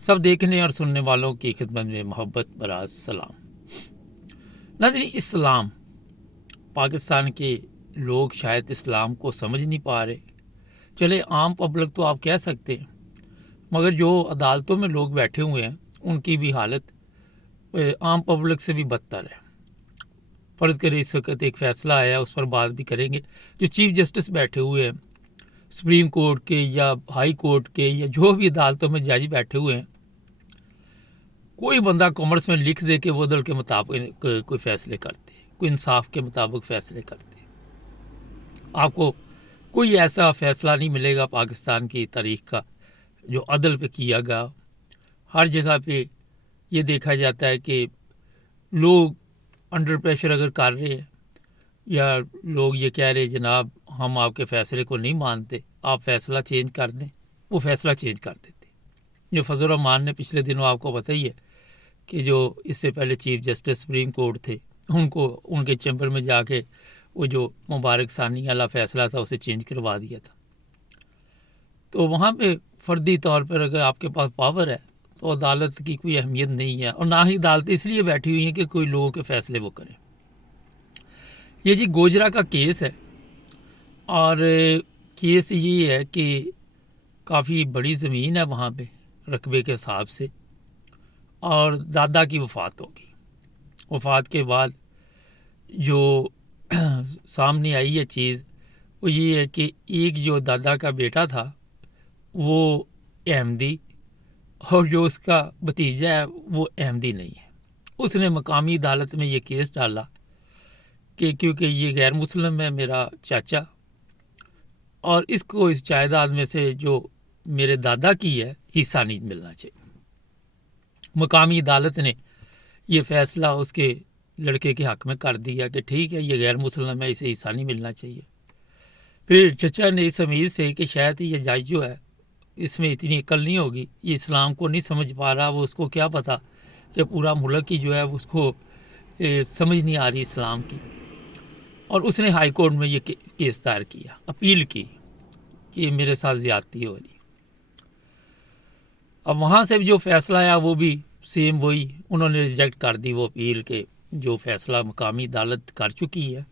सब देखने और सुनने वालों की खिदमत में मोहब्बत भरा सलाम। नाज़रीन, इस्लाम, पाकिस्तान के लोग शायद इस्लाम को समझ नहीं पा रहे। चले आम पब्लिक तो आप कह सकते हैं, मगर जो अदालतों में लोग बैठे हुए हैं उनकी भी हालत आम पब्लिक से भी बदतर है। फ़र्ज़ करें इस वक्त एक फ़ैसला आया, उस पर बात भी करेंगे। जो चीफ जस्टिस बैठे हुए हैं सुप्रीम कोर्ट के या हाई कोर्ट के या जो भी अदालतों में जज बैठे हुए हैं, कोई बंदा कॉमर्स में लिख दे कि वो दल के मुताबिक कोई फ़ैसले करते, कोई इंसाफ के मुताबिक फ़ैसले करते। आपको कोई ऐसा फ़ैसला नहीं मिलेगा पाकिस्तान की तारीख़ का जो अदल पे किया गया। हर जगह पे ये देखा जाता है कि लोग अंडर प्रेशर अगर कर रहे हैं या लोग ये कह रहे हैं जनाब हम आपके फ़ैसले को नहीं मानते, आप फ़ैसला चेंज कर दें, वो फ़ैसला चेंज कर देते। जो फजल रहमान ने पिछले दिनों आपको पता ही है कि जो इससे पहले चीफ जस्टिस सुप्रीम कोर्ट थे, उनको उनके चैम्बर में जाके वो जो मुबारक सानी वाला फ़ैसला था उसे चेंज करवा दिया था। तो वहाँ पे फ़र्दी तौर पर अगर आपके पास पावर है तो अदालत की कोई अहमियत नहीं है, और ना ही अदालत इसलिए बैठी हुई हैं कि कोई लोगों के फ़ैसले वो करें। ये जी गोजरा का केस है, और केस ये है कि काफ़ी बड़ी ज़मीन है वहाँ पे रकबे के हिसाब से, और दादा की वफ़ात होगी। वफ़ात के बाद जो सामने आई है चीज़ वो ये है कि एक जो दादा का बेटा था वो अहमदी, और जो उसका भतीजा है वो अहमदी नहीं है। उसने मकामी अदालत में ये केस डाला कि क्योंकि ये गैर मुस्लिम है मेरा चाचा, और इसको इस जायदाद में से जो मेरे दादा की है हिस्सा नहीं मिलना चाहिए। मकामी अदालत ने ये फ़ैसला उसके लड़के के हक़ में कर दिया कि ठीक है ये गैर मुस्लिम है, इसे हिस्सा नहीं मिलना चाहिए। फिर चचा ने इस उम्मीद से कि शायद ये जज जो है इसमें इतनी अक्ल नहीं होगी, ये इस्लाम को नहीं समझ पा रहा, वो उसको क्या पता कि पूरा मुल्क ही जो है उसको समझ नहीं आ रही इस्लाम की, और उसने हाई कोर्ट में ये केस दायर किया, अपील की कि मेरे साथ ज़्यादती हो रही। अब वहाँ से जो फ़ैसला आया वो भी सेम वही, उन्होंने रिजेक्ट कर दी वो अपील के जो फ़ैसला मकामी अदालत कर चुकी है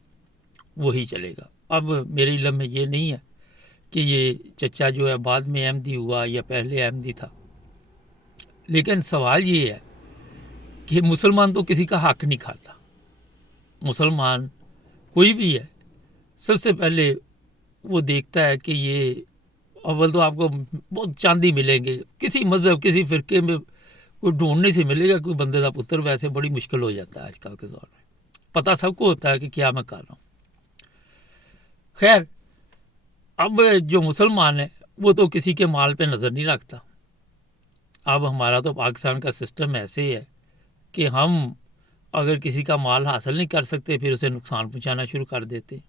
वही चलेगा। अब मेरे इल्म में ये नहीं है कि ये चचा जो है बाद में अहमदी हुआ या पहले अहमदी था, लेकिन सवाल ये है कि मुसलमान तो किसी का हक़ नहीं खाता। मुसलमान कोई भी है सबसे पहले वो देखता है कि ये अव्वल तो आपको बहुत चांदी मिलेंगे, किसी मज़हब किसी फ़िरके में कोई ढूंढने से मिलेगा कोई बंदे का पुत्र, वैसे बड़ी मुश्किल हो जाता है आजकल के दौर में। पता सबको होता है कि क्या मैं कर रहा हूँ। खैर, अब जो मुसलमान है वो तो किसी के माल पे नज़र नहीं रखता। अब हमारा तो पाकिस्तान का सिस्टम ऐसे है कि हम अगर किसी का माल हासिल नहीं कर सकते फिर उसे नुकसान पहुंचाना शुरू कर देते।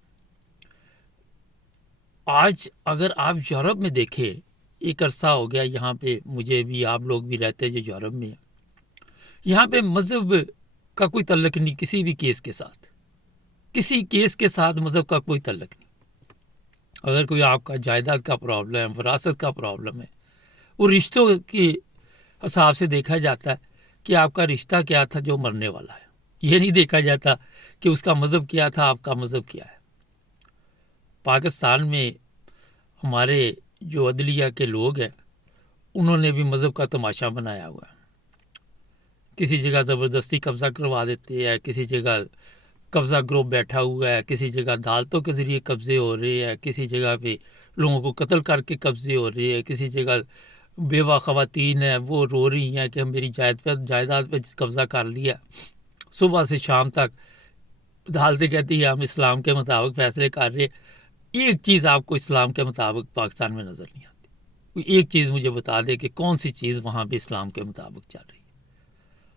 आज अगर आप यूरोप में देखें, एक अरसा हो गया यहाँ पे, मुझे भी, आप लोग भी रहते जो यूरोप में है, यहाँ पे मज़हब का कोई तल्लक नहीं किसी भी केस के साथ, किसी केस के साथ मज़हब का कोई तल्लक नहीं। अगर कोई आपका जायदाद का प्रॉब्लम है, विरासत का प्रॉब्लम है, वो रिश्तों के हिसाब से देखा जाता है कि आपका रिश्ता क्या था जो मरने वाला है। ये नहीं देखा जाता कि उसका मज़हब क्या था, आपका मज़हब क्या है। पाकिस्तान में हमारे जो अदलिया के लोग हैं उन्होंने भी मज़हब का तमाशा बनाया हुआ है। किसी जगह ज़बरदस्ती कब्ज़ा करवा देते हैं, किसी जगह कब्ज़ा ग्रुप बैठा हुआ है, किसी जगह अदालतों के ज़रिए कब्ज़े हो रहे हैं, किसी जगह पे लोगों को कत्ल करके कब्ज़े हो रहे हैं, किसी जगह बेवा ख़वातीन हैं वो रो रही हैं कि हम मेरी जायदाद पे कब्ज़ा कर लिया। सुबह से शाम तक अदालतें कहती है हम इस्लाम के मुताबिक फ़ैसले कर रहे हैं। एक चीज़ आपको इस्लाम के मुताबिक पाकिस्तान में नज़र नहीं आती। कोई एक चीज़ मुझे बता दे कि कौन सी चीज़ वहाँ पे इस्लाम के मुताबिक चल रही है।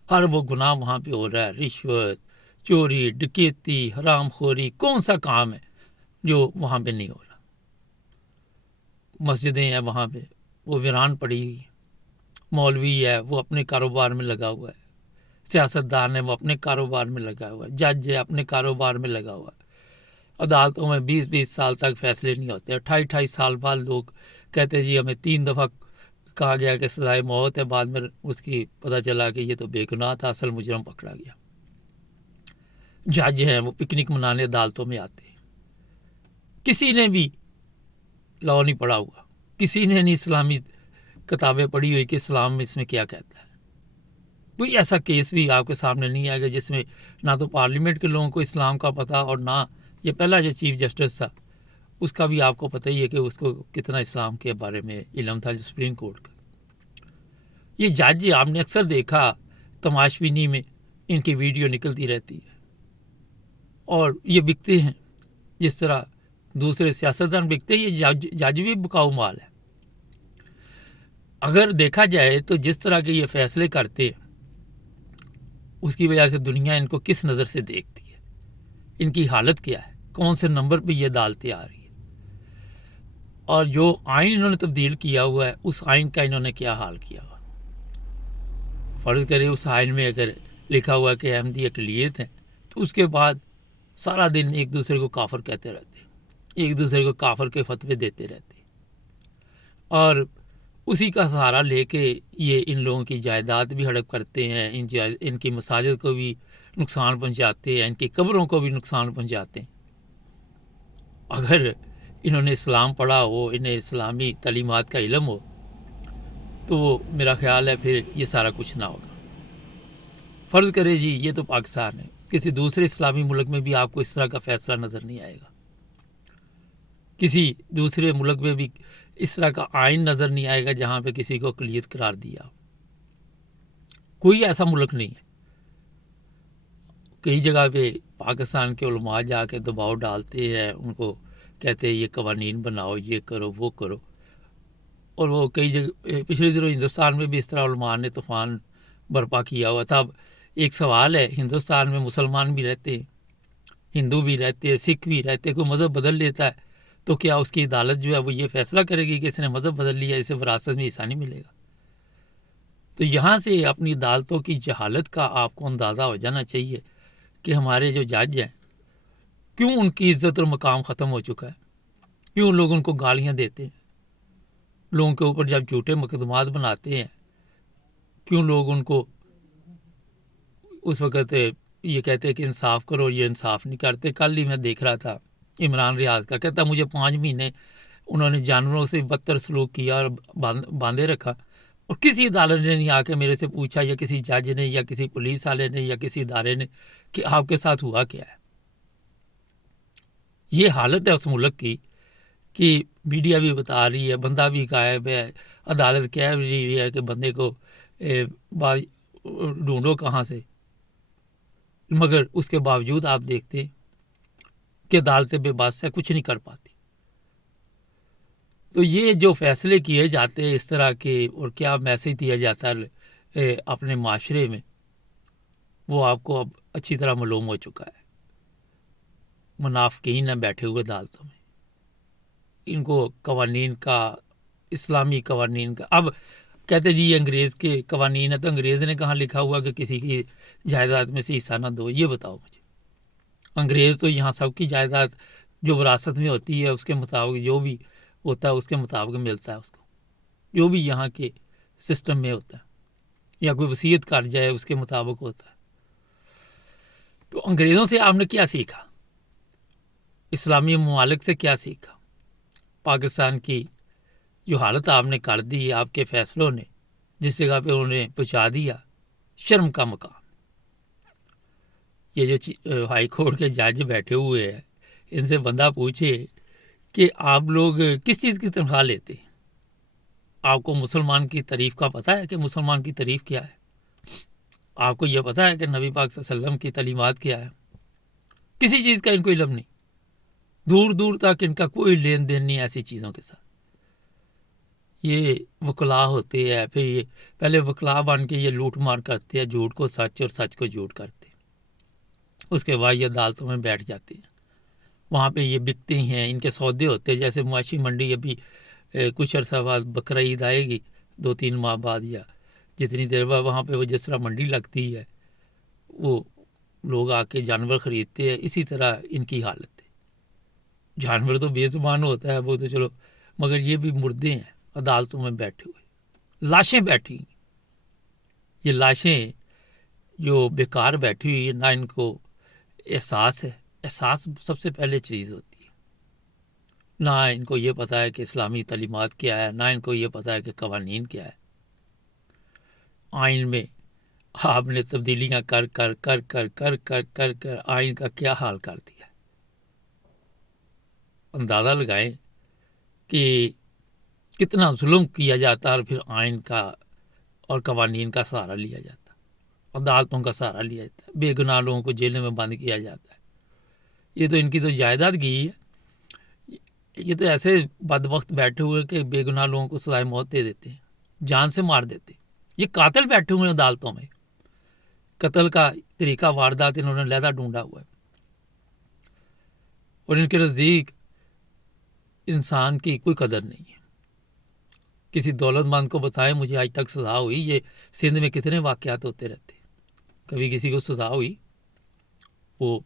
हर वो गुनाह वहाँ पे हो रहा है, रिश्वत, चोरी, डकैती, हरामखोरी, कौन सा काम है जो वहाँ पे नहीं हो रहा। मस्जिदें हैं वहाँ पे वो वीरान पड़ी हुई, मौलवी है वो अपने कारोबार में लगा हुआ है, सियासतदान है वो अपने कारोबार में लगा हुआ है, जज है अपने कारोबार में लगा हुआ है। अदालतों में 20-20 साल तक फैसले नहीं होते, 28-28 साल बाद लोग कहते जी हमें 3 दफ़ा کہا گیا کہ سزائے موت ہے، بعد میں اس کی پتہ چلا کہ یہ تو بے گناہ تھا، اصل مجرم پکڑا گیا۔ جج ہیں وہ پکنک منانے عدالتوں میں آتے ہیں، کسی نے بھی لاء نہیں پڑھا ہوا، کسی نے نہیں اسلامی کتابیں پڑھی ہوئی کہ اسلام اس میں کیا کہتا ہے۔ کوئی ایسا کیس بھی آپ کے سامنے نہیں آئے گا جس میں نہ تو پارلیمنٹ کے لوگوں کو اسلام کا پتہ اور نہ یہ پہلا جو چیف جسٹس تھا اس کا بھی آپ کو پتہ ہی ہے کہ اس کو کتنا اسلام کے بارے میں علم تھا، جو سپریم کورٹ کا۔ یہ جج آپ نے اکثر دیکھا تماشبینی میں ان کی ویڈیو نکلتی رہتی ہے اور یہ بکتے ہیں جس طرح دوسرے سیاستدان بکتے ہیں، یہ جج بھی بکاؤ مال ہے۔ اگر دیکھا جائے تو جس طرح کے یہ فیصلے کرتے ہیں اس کی وجہ سے دنیا ان کو کس نظر سے دیکھتی ہے، ان کی حالت کیا ہے، کون سے نمبر پہ یہ عدالتیں آ رہی ہیں، اور جو آئین انہوں نے تبدیل کیا ہوا ہے اس آئین کا انہوں نے کیا حال کیا ہوا۔ فرض کرے اس آئین میں اگر لکھا ہوا کہ احمدی اقلیت ہیں تو اس کے بعد سارا دن ایک دوسرے کو کافر کہتے رہتے ہیں، ایک دوسرے کو کافر کے فتوے دیتے رہتے ہیں، اور اسی کا سہارا لے کے یہ ان لوگوں کی جائیداد بھی ہڑپ کرتے ہیں، ان کی مساجد کو بھی نقصان پہنچاتے ہیں، ان کی قبروں کو بھی نقصان پہنچاتے ہیں۔ اگر انہوں نے اسلام پڑھا ہو، انہیں اسلامی تعلیمات کا علم ہو تو میرا خیال ہے پھر یہ سارا کچھ نہ ہوگا۔ فرض کرے جی یہ تو پاکستان ہے، کسی دوسرے اسلامی ملک میں بھی آپ کو اس طرح کا فیصلہ نظر نہیں آئے گا، کسی دوسرے ملک میں بھی اس طرح کا آئین نظر نہیں آئے گا جہاں پہ کسی کو اقلیت قرار دیا۔ کوئی ایسا ملک نہیں ہے۔ کئی جگہ پہ پاکستان کے علماء جا کے دباؤ ڈالتے ہیں، ان کو کہتے ہیں یہ قوانین بناؤ، یہ کرو، وہ کرو، اور وہ کئی جگہ پچھلے دنوں ہندوستان میں بھی اس طرح علماء نے طوفان برپا کیا ہوا تھا۔ اب ایک سوال ہے، ہندوستان میں مسلمان بھی رہتے ہیں، ہندو بھی رہتے ہیں، سکھ بھی رہتے ہیں، کوئی مذہب بدل لیتا ہے تو کیا اس کی عدالت جو ہے وہ یہ فیصلہ کرے گی کہ اس نے مذہب بدل لیا، اسے وراثت میں حصہ نہیں ملے گا؟ تو یہاں سے اپنی عدالتوں کی جہالت کا آپ کو اندازہ ہو جانا چاہیے کہ ہمارے جو جج ہیں کیوں ان کی عزت اور مقام ختم ہو چکا ہے، کیوں لوگ ان کو گالیاں دیتے ہیں، لوگوں کے اوپر جب جھوٹے مقدمات بناتے ہیں کیوں لوگ ان کو اس وقت یہ کہتے ہیں کہ انصاف کرو، یہ انصاف نہیں کرتے۔ کل ہی میں دیکھ رہا تھا عمران ریاض کا، کہتا مجھے 5 مہینے انہوں نے جانوروں سے بدتر سلوک کیا اور باندھے رکھا، اور کسی عدالت نے نہیں آ کے میرے سے پوچھا، یا کسی جج نے یا کسی پولیس والے نے یا کسی ادارے نے کہ آپ کے ساتھ ہوا کیا ہے۔ یہ حالت ہے اس ملک کی کہ میڈیا بھی بتا رہی ہے، بندہ بھی غائب ہے، عدالت کہہ رہی ہے کہ بندے کو ڈھونڈو کہاں سے، مگر اس کے باوجود آپ دیکھتے ہیں کہ عدالتیں بے بس ہے، کچھ نہیں کر پاتی۔ تو یہ جو فیصلے کیے جاتے ہیں اس طرح کے، اور کیا میسج دیا جاتا ہے اپنے معاشرے میں، وہ آپ کو اب اچھی طرح معلوم ہو چکا ہے۔ منافقین ہیں بیٹھے ہوئے عدالتوں میں، ان کو قوانین کا، اسلامی قوانین کا، اب کہتے جی یہ انگریز کے قوانین ہے، تو انگریز نے کہاں لکھا ہوا کہ کسی کی جائیداد میں سے حصہ نہ دو؟ یہ بتاؤ مجھے۔ انگریز تو یہاں سب کی جائیداد جو وراثت میں ہوتی ہے اس کے مطابق جو بھی ہوتا ہے اس کے مطابق ملتا ہے اس کو، جو بھی یہاں کے سسٹم میں ہوتا ہے، یا کوئی وصیت کر جائے اس کے مطابق ہوتا ہے۔ تو انگریزوں سے آپ نے کیا سیکھا؟ اسلامی ممالک سے کیا سیکھا؟ پاکستان کی جو حالت آپ نے کر دی آپ کے فیصلوں نے، جس جگہ پہ انہوں نے پہنچا دیا، شرم کا مقام۔ یہ جو ہائی کورٹ کے جج بیٹھے ہوئے ہیں، ان سے بندہ پوچھے کہ آپ لوگ کس چیز کی تنخواہ لیتے ہیں؟ آپ کو مسلمان کی تعریف کا پتہ ہے کہ مسلمان کی تعریف کیا ہے؟ آپ کو یہ پتہ ہے کہ نبی پاک صلی اللہ علیہ وسلم کی تعلیمات کیا ہے؟ کسی چیز کا ان کو علم نہیں، دور دور تک ان کا کوئی لین دین نہیں ایسی چیزوں کے ساتھ۔ یہ وکلا ہوتے ہیں، پھر یہ پہلے وکلا بن کے یہ لوٹ مار کرتے ہیں، جھوٹ کو سچ اور سچ کو جھوٹ کرتے ہیں، اس کے بعد یہ عدالتوں میں بیٹھ جاتے ہیں، وہاں پہ یہ بکتے ہیں، ان کے سودے ہوتے ہیں۔ جیسے معاشی منڈی ابھی کچھ عرصہ بعد بقرہ عید آئے گی، 2-3 ماہ بعد یا جتنی دیر بعد، وہاں پہ وہ جس طرح منڈی لگتی ہے وہ لوگ آ کے جانور خریدتے ہیں، اسی طرح ان کی حالت ہے۔ جانور تو بے زبان ہوتا ہے وہ تو چلو، مگر یہ بھی مردے ہیں عدالتوں میں بیٹھے ہوئے۔ लाशें बैठी, ये लाशें जो बेकार बैठी हुई है, ना इनको एहसास है। एहसास सबसे पहले चीज़ होती है। ना इनको ये पता है कि इस्लामी तालीमात क्या है, ना इनको ये पता है कि कवानीन क्या है। आइन में आपने तब्दीलियां कर कर कर कर कर कर कर कर आइन का क्या हाल कर दिया। अंदाज़ा लगाएं कि कितना जुल्म किया जाता है और फिर आइन का और कवानीन का सहारा लिया जाता है, अदालतों का सहारा लिया जाता है, बेगुनाह लोगों को जेलों में बंद किया जाता है। ये तो इनकी तो जायदाद गई है। ये तो ऐसे बदबख्त बैठे हुए कि बेगुनाह लोगों को सजाए मौत दे देते हैं, जान से मार देते हैं। ये कातिल बैठे हुए हैं अदालतों में, कत्ल का तरीका वारदात इन्होंने लहदा ढूंढा हुआ है। और इनके नज़दीक इंसान की कोई कदर नहीं है। किसी दौलतमंद को बताएं मुझे आज तक सजा हुई, ये सिंध में कितने वाक़यात होते रहते। कभी किसी को सजा हुई, वो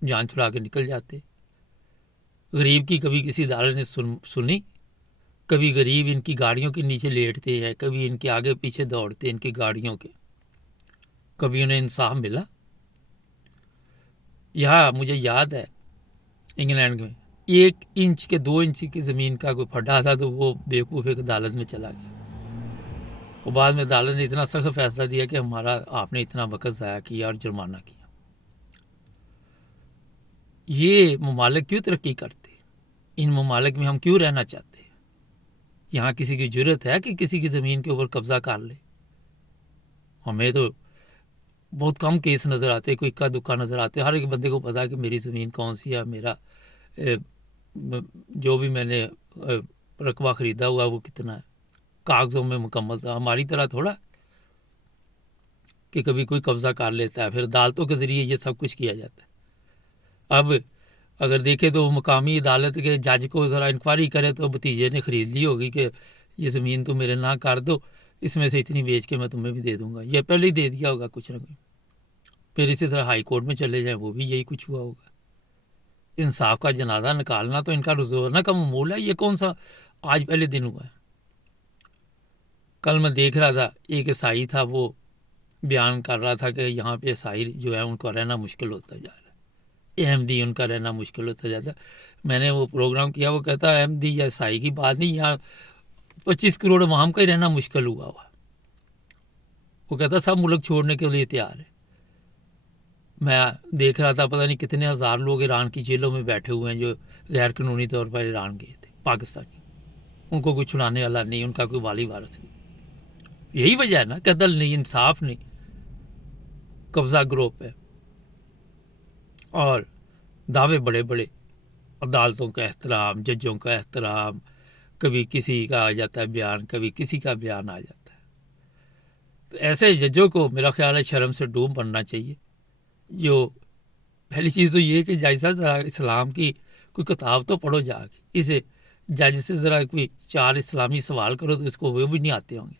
जान छुड़ा के निकल जाते। गरीब की कभी किसी अदालत ने सुनी? कभी गरीब इनकी गाड़ियों के नीचे लेटते हैं, कभी इनके आगे पीछे दौड़ते इनकी गाड़ियों के, कभी उन्हें इंसाफ मिला? यहाँ मुझे याद है इंग्लैंड में 1 इंच के 2 इंच की ज़मीन का कोई फटा था, तो वो बेवकूफ़ एक अदालत में चला गया। और बाद में अदालत ने इतना सख्त फैसला दिया कि हमारा आपने इतना वक़्त ज़ाया किया और जुर्माना किया। ये ममालिक क्यों तरक्की करते? इन ममालिक में हम क्यों रहना चाहते हैं? यहाँ किसी की जुर्रत है कि किसी की ज़मीन के ऊपर कब्ज़ा कर ले? हमें तो बहुत कम केस नज़र आते, कोई इक्का दुक्का नज़र आते। हर एक बंदे को पता है कि मेरी ज़मीन कौन सी है, मेरा जो भी मैंने रकबा ख़रीदा हुआ वो कितना है, कागज़ों में मुकम्मल था। हमारी तरह थोड़ा कि कभी कोई कब्ज़ा कर लेता है, फिर अदालतों के ज़रिए ये सब कुछ किया जाता है। अब अगर देखें तो मुकामी अदालत के जज को ज़रा इंक्वायरी करे तो भतीजे ने ख़रीद ली होगी कि ये ज़मीन तो मेरे ना कर दो, इसमें से इतनी बेच के मैं तुम्हें भी दे दूंगा। ये पहले ही दे दिया होगा कुछ ना कुछ। फिर इसी तरह हाई कोर्ट में चले जाएं, वो भी यही कुछ हुआ होगा। इंसाफ का जनाजा निकालना तो इनका रोज़ाना का मामूल है। ये कौन सा आज पहले दिन हुआ है? कल मैं देख रहा था, एक ईसाई था, वो बयान कर रहा था कि यहाँ पे ईसाई जो है उनको रहना मुश्किल होता जा रहा है, अहमदी उनका रहना मुश्किल होता जाता है। मैंने वो प्रोग्राम किया, वो कहता है अहमदी या ईसाई की बात नहीं, यहाँ 25 करोड़ अवाम का ही रहना मुश्किल हुआ हुआ। वो कहता सब मुल्क छोड़ने के लिए तैयार है। मैं देख रहा था पता नहीं कितने हज़ार लोग ईरान की जेलों में बैठे हुए हैं जो गैर कानूनी तौर पर ईरान गए थे, पाकिस्तानी। उनको कोई छुड़ाने वाला नहीं, उनका कोई वाली वारस नहीं। यही वजह है ना, कत्ल नहीं, इंसाफ नहीं, कब्ज़ा ग्रोप है और दावे बड़े बड़े, अदालतों का एहतराम, जजों का एहतराम। कभी किसी का आ जाता है बयान, कभी किसी का बयान आ जाता है। तो ऐसे जजों को मेरा ख्याल है शर्म से डूब बनना चाहिए। जो पहली चीज़ तो ये कि जज साहब ज़रा इस्लाम की कोई किताब तो पढ़ो जाके, इसे जज से ज़रा कोई 4 इस्लामी सवाल करो तो इसको वो भी नहीं आते होंगे।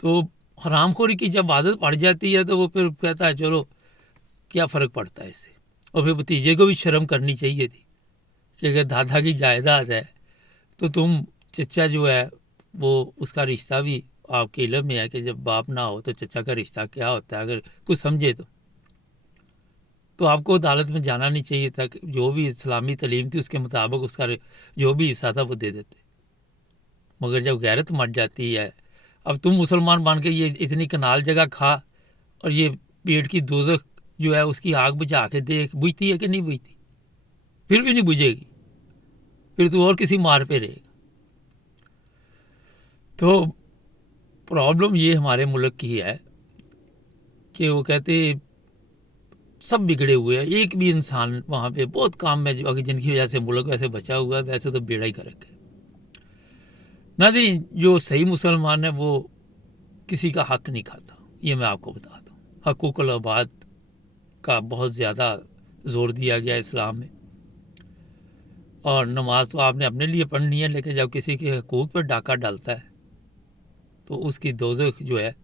तो हरामखोरी की जब आदत पड़ जाती है तो वो फिर कहता है चलो क्या फ़र्क पड़ता है इससे। और फिर भतीजे को भी शर्म करनी चाहिए थी कि अगर दादा की जायदाद है तो तुम चचा जो है वो उसका रिश्ता भी आपके इल्म में है कि जब बाप ना हो तो चचा का रिश्ता क्या होता है, अगर कुछ समझे तो आपको अदालत में जाना नहीं चाहिए था। जो भी इस्लामी तालीम थी उसके मुताबिक उसका जो भी हिस्सा था वो दे देते। मगर जब गैरत मर जाती है, अब तुम मुसलमान बन के ये इतनी कनाल जगह खा और ये पेट की दोज़ख जो है उसकी आग बुझा के देख, बुझती है कि नहीं बुझती? फिर भी नहीं बुझेगी, फिर तो और किसी मार पे रहेगा। तो प्रॉब्लम ये हमारे मुल्क की है कि वो कहते सब बिगड़े हुए हैं, एक भी इंसान वहाँ पे बहुत काम में जो जिनकी वजह से मुल्क वैसे बचा हुआ है, वैसे तो बेड़ा ही गर्क है। नाज़रीन, जो सही मुसलमान है वो किसी का हक नहीं खाता, ये मैं आपको बता दूँ। हकूक़ुल इबाद का बहुत ज़्यादा ज़ोर दिया गया इस्लाम में। और नमाज तो आपने अपने लिए पढ़नी है, लेकिन जब किसी के हकूक़ पर डाका डालता है तो उसकी दोज़ख जो है,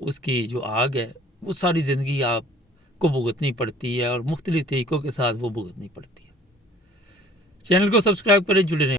उसकी जो आग है, वो सारी ज़िंदगी आपको भुगतनी पड़ती है और मुख्तलिफ़ तरीक़ों के साथ वो भुगतनी पड़ती है। चैनल को सब्सक्राइब करें, जुड़े रहें।